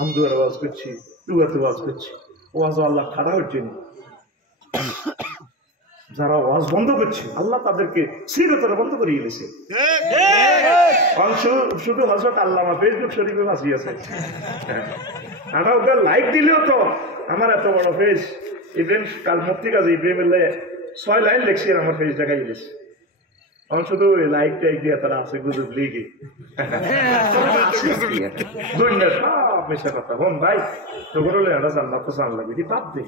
আমদুয়ার আওয়াজ করছি, দুয়াতে আওয়াজ করছি, ওয়াজ আল্লাহ খাড়া হচ্ছে না। যারা ওয়াজ বন্ধ করছে আল্লাহ তাদেরকে চিরতরে বন্ধ করিয়ে দিয়েছে। শুধু হযরত আল্লামা ফেসবুক শরীফে ভাসিয়েছে। আমরা ওকে লাইক দিলেও তো আমার এত বড় ফেস ইব্রাহিম কাল মুক্তি কাজে ইব্রাহিম 6 লাইন লিখছি আমার ফেস দেখাই দিয়েছে। আমার শুধু লাইক টাইক দিয়ে তারা আছে গুজব লিখে দুনিয়া সব মিশা কথা। হন ভাই তো বলে এটা জান্নাত তো জান লাগবে বাদ দে।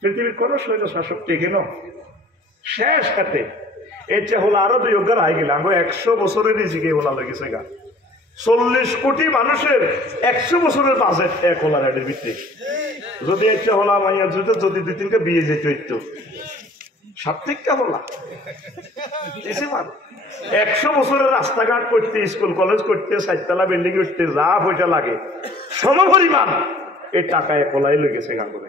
পৃথিবীর কোন শৈল শাসক টেকে ন শেষ কাটে এর চেয়ে হলো আরো 2 অজ্ঞার হয়ে গেলে আমার 100 বছরের নিজেকে হলা লেগেছে গা। 40 কোটি মানুষের 100 বছরের বাজেট এক হলার এর ভিত্তি। যদি একটা হলা মাইয়া যদি 2-3কে বিয়ে যেত হইতো সাপ্তাহিকটা হলা 100 বছরের রাস্তাঘাট করতে, স্কুল কলেজ করতে, 4 তলা বিল্ডিং করতে যা পয়সা লাগে সমপরিমাণ এই টাকা এক হলাই লেগেছে গা করে।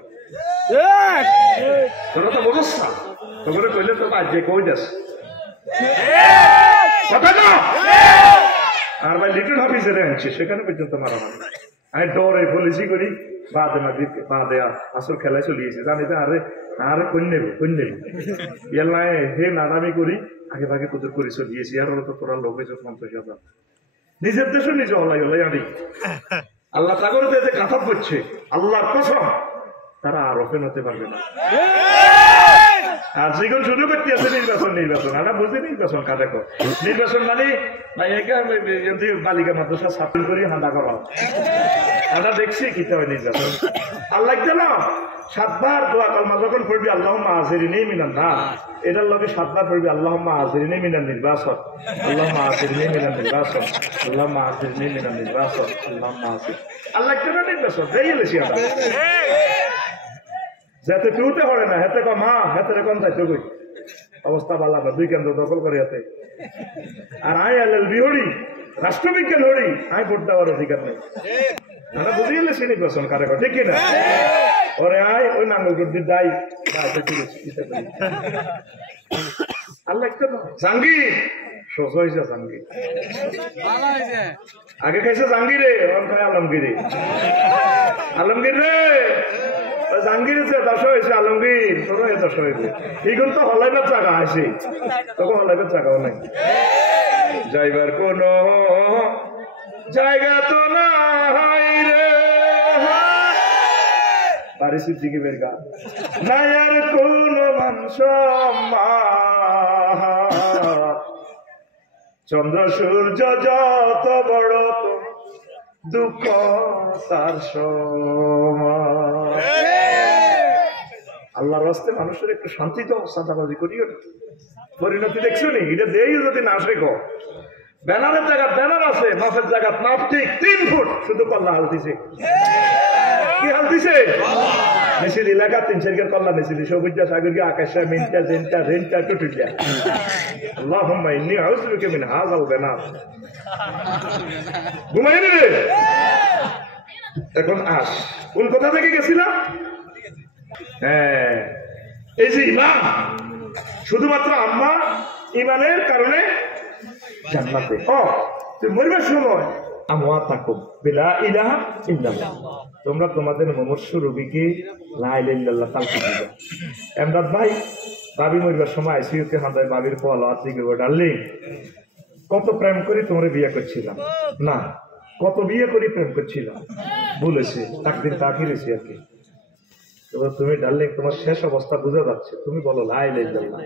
তোরা তো বলছ না তোমরা কইলে তো আজ যে কই যাস কথা না। আর ভাই লিটল অফিসে আনছে সেখানে পর্যন্ত মারা মারা আমি ডরে পলিসি করি বাদে আসল খেলায় চলিয়েছি জানি তো। আরে কোন নেবে এলায় হে নানামি করি আগে ভাগে তোদের করে চলিয়েছি। আর ওরা তো তোরা লোক হয়েছে 50,000 নিজের দেশে নিজে হলাই হলাই আনি আল্লাহ তাগর যে কাঁথা করছে আল্লাহর কসম তারা আর ওপেন হতে পারবে না। আর যেগুলো শুরু করতে আছে নির্বাচন আমরা বুঝি নির্বাচন কাজে নির্বাচন মানে বালিকা মাদ্রাসা ছাত্র করি হাঁদা করা আমরা দেখছি কিতা হয় নির্বাচন। আল্লাহ না 7 বার দোয়া কালমা যখন পড়বি আল্লাহুম্মা আজিরিনি মিনান নার এটার লগে 7 বার পড়বি আল্লাহুম্মা আজিরিনি মিনান নির্বাচন, আল্লাহুম্মা আজিরিনি মিনান নির্বাচন, আল্লাহুম্মা আজিরিনি মিনান নির্বাচন, আল্লাহুম্মা আজির। আল্লাহ না নির্বাচন দেই এলেছি আমরা যাতে তুইতে পারে না হেতে মা হেতে কোন যাইতো কই অবস্থা ভালো না 2 কেন্দ্র দখল করে হাতে। আর LLB হড়ি রাষ্ট্রবিজ্ঞান হড়ি আমি ভোট দেওয়ার অধিকার নেই। আমরা বুঝিয়ে এলেছি নির্বাচন কারে ঠিক কিনা ওরে আয় ওই নাঙ্গলগুড়ি দায় আল্লাহ একটা জাহাঙ্গীর সোজ হয়েছে জাহাঙ্গীর আগে খাইছে জাহাঙ্গীরে এখন খায় আলমগীর রে জাহাঙ্গীর দশ হয়েছে আলমগীর তোর দশ হয়েছে এইগুলো তো হলাইবার জায়গা আছে তখন হলাইবার জায়গাও নাই যাইবার কোন জায়গা তো নাই রে বাড়ি সিদ্দিকি বের গা নাই আর কোন মানুষ চন্দ্র সূর্য যত বড় দুঃখ তার সমান। আল্লাহর রাস্তায় মানুষের একটু শান্তিতে সাদাবাজি করিও পরিণতি দেখছো নি এটা দেই যদি না শেখো। ব্যানারের জায়গা ব্যানার আছে মাফের জায়গা মাপ ঠিক 3 ফুট শুধু কল্লা হাল দিছে। কি হাল দিছে মিছিল এলাকা 3-4 কল্লা মিছিল সবুজ সাগরকে আকাশে মিনটা জেনটা রেনটা টুটুলিয়া আল্লাহুম্মা ইন্নী আউযু বিকা মিন হাযাল বানার ঘুমাই রে। এখন আস কোন কথা থেকে গেছিলাম? হ্যাঁ এই যে ইমান শুধুমাত্র আম্মা ইমানের কারণে জান্নাতে। তুই মরবার সময় আমওয়াত তাকুম বিলা ইলাহা ইল্লাল্লাহ তোমরা তোমাদের মুমূর্ষু রোগীকে লা ইলাহা ইল্লাল্লাহ তালকি দিবা। এমদাদ ভাই ভাবি মরবার সময় আইসিইউতে হাঁদায় ভাবির পোয়ালো আছে গো ডার্লিং কত প্রেম করি তোমরা বিয়ে করছিলাম না কত বিয়ে করি প্রেম করছিলাম বলেছে একদিন তাকিয়েছি আর কি। তুমি ডার্লিং তোমার শেষ অবস্থা বোঝা যাচ্ছে তুমি বলো লা ইলাহা ইল্লাল্লাহ।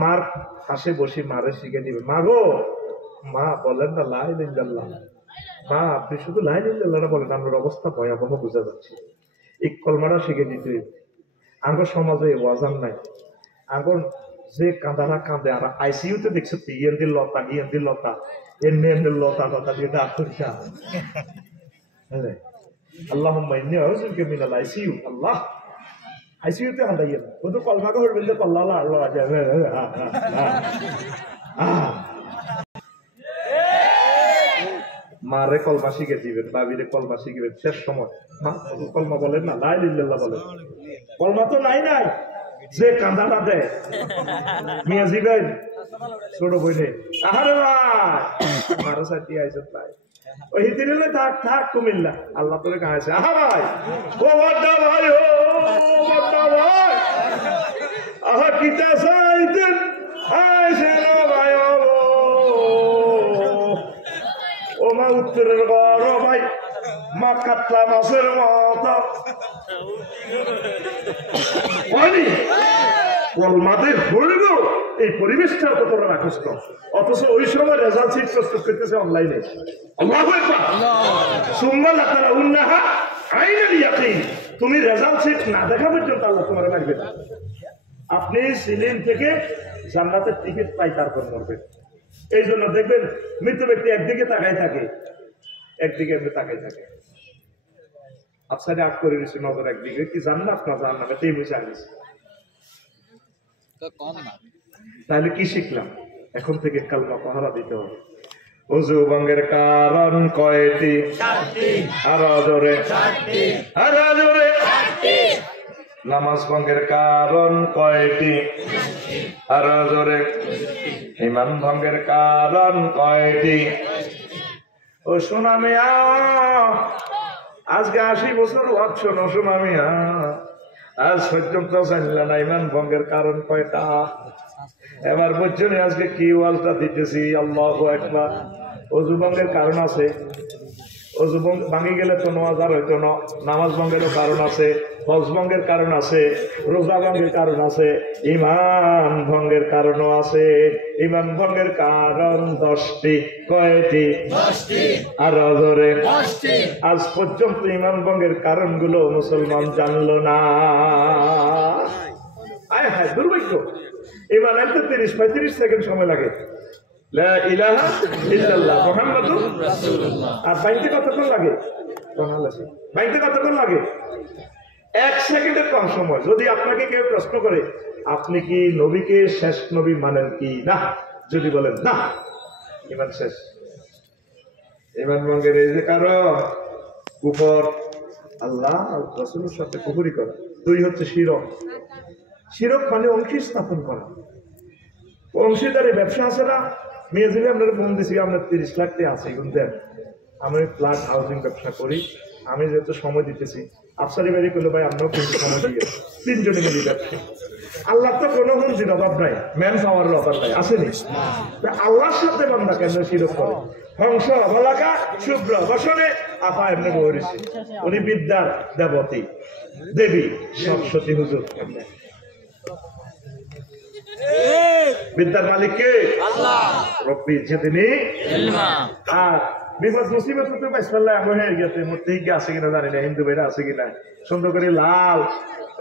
মার পাশে বসে মারে শিখে দিবে মা গো মা বলেন না লা ইলাহা ইল্লাল্লাহ মা আপনি শুধু লা ইলাহা ইল্লাল্লাহ বলেন আমার অবস্থা ভয়াবহ বোঝা যাচ্ছে। এই কলমাটা শিখে দিতে আগর সমাজে ওয়াজান নাই আগর যে কাঁদারা কাঁদে আর আইসিইউতে দেখছো ইয়েন্দির লতা এমনি লতা দিয়ে দাঁত করছা আল্লাহুম্মা ইন্নী আউযু বিকা মিনাল আইসিইউ আল্লাহ আইসিইউতে হাঁদাইয়া শুধু কলমাকে হরবেন যে কল্লা আল্লাহ মারে কলমা শিখে দিবেন বাবিরে কলমা শিখবেন শেষ সময় মা কলমা বলেন না লা ইলাহা ইল্লাল্লাহ বলেন। কলমা তো নাই যে কাঁদাটা দেয় মিয়া জীবেন ছোট বইনে আহারে ভাই মারো সাথী আইসত ভাই ওই হিতিলে থাক থাক কুমিল্লা আল্লাহ তোরে কাছে আহা ভাই ও বড় ভাই ও বড় ভাই আহা কিতা সাইতেন হায় সেনা ভাই ও মা উত্তরের বড় ভাই মা কাতলা মাছের মতো কলমাতে হইল এই পরিবেশটার কতটা রাখস অথচ ওই সময় রেজাল্ট শিট প্রস্তুত করতেছে অনলাইনে তুমি রেজাল্ট শিট না দেখা পর্যন্ত আল্লাহ তোমার লাগবে না। আপনি সিলিং থেকে জান্নাতের টিকিট পাই তারপর মরবেন। এই জন্য দেখবেন মৃত ব্যক্তি একদিকে তাকাই থাকে একদিকে তাকাই থাকে আপসাইডে আট করে দিচ্ছে নজর একদিকে কি জান্নাত না জান্নাত এটাই বুঝে আনিস। তাহলে কি শিখলাম? এখন থেকে কালমা পাহারা দিতে হবে। ওযু ভঙ্গের কারণ কয়টি? আরো জোরে আরো জোরে। নামাজ ভঙ্গের কারণ কয়টি? আরো জোরে। ঈমান ভঙ্গের কারণ কয়টি? ও সোনা মিয়া আজকে 80 বছর হচ্ছ না সোনা মিয়া, আজ পর্যন্ত জানলা না ঈমান ভঙ্গের কারণ কয়টা? এবার বুঝছেন আজকে কি ওয়ালটা দিতেছি। আল্লাহু আকবার। ওযু ভঙ্গের কারণ আছে, ওযু ভাঙি গেলে তো নামাজ হইতো না, নামাজ ভঙ্গেরও কারণ আছে, হজ ভঙ্গের কারণ আছে, রোজা ভঙ্গের কারণ আছে, ঈমান ভঙ্গের কারণও আছে। ঈমান ভঙ্গের কারণ 10টি। কয়টি? 10টি। আর জোরে 10টি। আজ পর্যন্ত ঈমান ভঙ্গের কারণগুলো মুসলমান জানলো না। আয় হায় দুর্ভাগ্য। ঈমান আনতে 30-35 সেকেন্ড সময় লাগে। লা ইলাহা ইল্লাল্লাহ মুহাম্মাদুর রাসূলুল্লাহ। আর বাইতে কতক্ষণ লাগে? বাইতে কতক্ষণ লাগে? 1 সেকেন্ডের কম সময়। যদি আপনাকে কেউ প্রশ্ন করে আপনি কি নবীকে শেষ নবী মানেন কি না, যদি বলেন না, ঈমান শেষ। ঈমান ভঙ্গের এই যে কারণ কুফর, আল্লাহ আর রাসূলের সাথে কুফরি করা। 2 হচ্ছে শিরক। শিরক মানে অংশী স্থাপন করা। অংশীদারি ব্যবসা আছে না? মেয়ে যদি আপনার ফোন দিছি আপনার 30 লাখ টাকা আছে, কিন্তু আমি ফ্ল্যাট হাউজিং ব্যবসা করি, আমি যেহেতু সময় দিতেছি, আফসারি বাড়ি করলে ভাই আমরাও কিন্তু সময় দিয়ে 3 জনে মিলি ব্যবসা। আল্লাহ তো কোনো হুমজির অভাব নাই, ম্যান পাওয়ারের অভাব নাই, আসেনি? আল্লাহর সাথে বান্দা কেন শিরক করে? হংস অবলাকা শুভ্র বসনে আপা এমনি বহরিছি। উনি বিদ্যার দেবতী দেবী সরস্বতী হুজুর। বিদ্যার মালিক কে? আল্লাহ রব্বি যিনি ইলমা। আর বিপদ মুসিবত তো বাইসল্লাহ আমি হয়ে গেছে মধ্যে কি আছে কিনা জানি না, হিন্দু ভাইরা আছে কিনা, সুন্দর করে লাল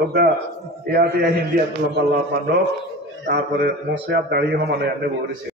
ওকা ইয়াতে হিন্দি আল্লাহ পাল্লা মানব, তারপরে মসে আর দাঁড়িয়ে মানে এমনি বলেছে।